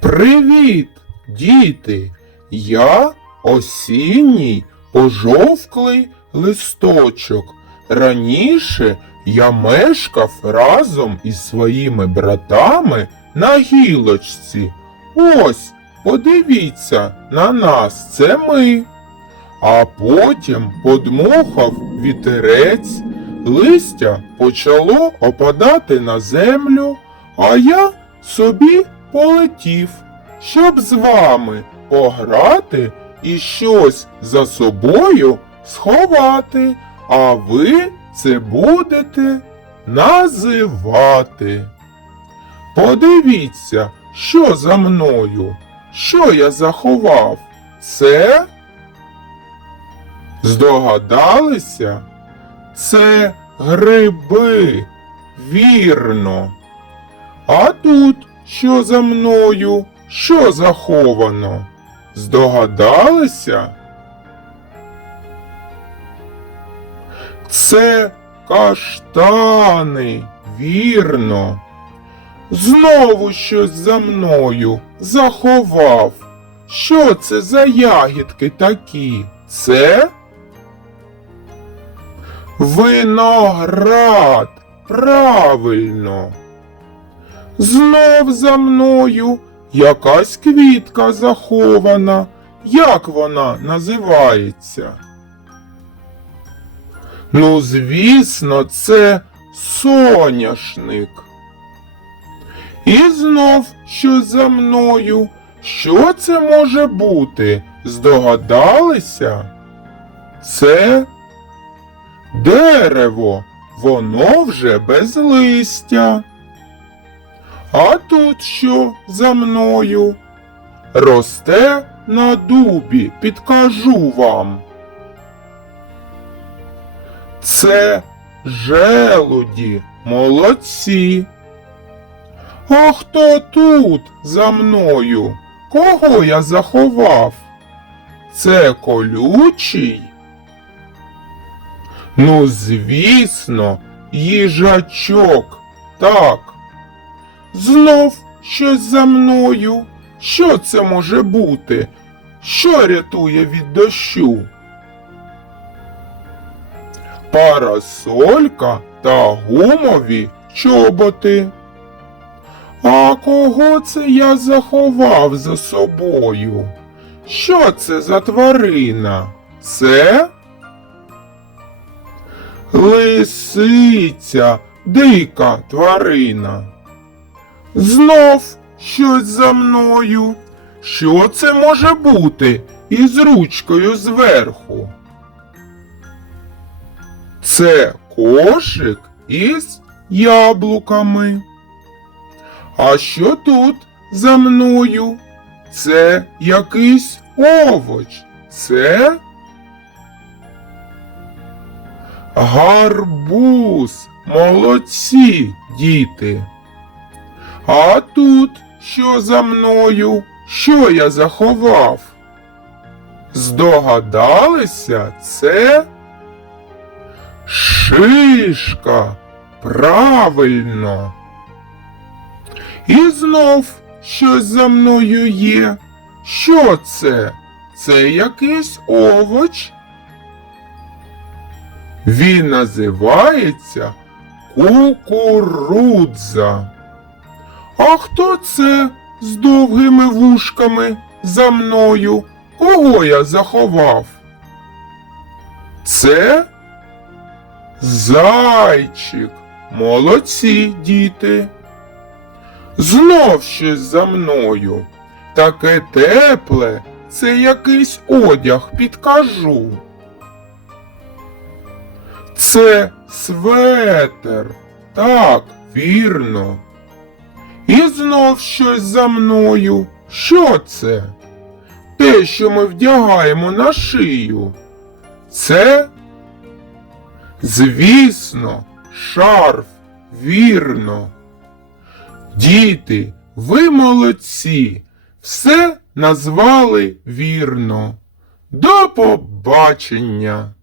Привіт, діти! Я осінній пожовклий листочок. Раніше я мешкав разом із своїми братами на гілочці. Ось, подивіться на нас, це ми. А потім подмухав вітерець, листя почало опадати на землю, а я собі полетів, щоб з вами пограти і щось за собою сховати, а ви це будете називати. Подивіться, що за мною, що я заховав. Це Здогадалися? Це гриби, вірно. А тут що за мною? Що заховано? Здогадалися? Це каштани, вірно. Знову щось за мною заховав. Що це за ягідки такі? Це виноград. Правильно. Знов за мною якась квітка захована. Як вона називається? Ну, звісно, це соняшник. І знов щось за мною. Що це може бути? Здогадалися? Це дерево, воно вже без листя. А тут що за мною? Росте на дубі, підкажу вам. Це желуді, молодці. А хто тут за мною? Кого я заховав? Це колючий? Ну, звісно, їжачок. Так. Знов щось за мною. Що це може бути? Що рятує від дощу? Парасолька та гумові чоботи. А кого це я заховав за собою? Що це за тварина? Це лисиця, дика тварина. Знов щось за мною. Що це може бути із ручкою зверху? Це кошик із яблуками. А що тут за мною? Це якийсь овоч. Це гарбуз. Молодці, діти. А тут що за мною? Що я заховав? Здогадалися, це шишка. Правильно. І знов щось за мною є. Що це? Це якийсь овоч? Він називається кукурудза. А хто це з довгими вушками за мною? Кого я заховав? Це зайчик. Молодці, діти. Знов щось за мною. Таке тепле, це якийсь одяг, підкажу. Це светер. Так, вірно. І знов щось за мною. Що це? Те, що ми вдягаємо на шию. Це, звісно, шарф, вірно. Діти, ви молодці, все назвали вірно. До побачення!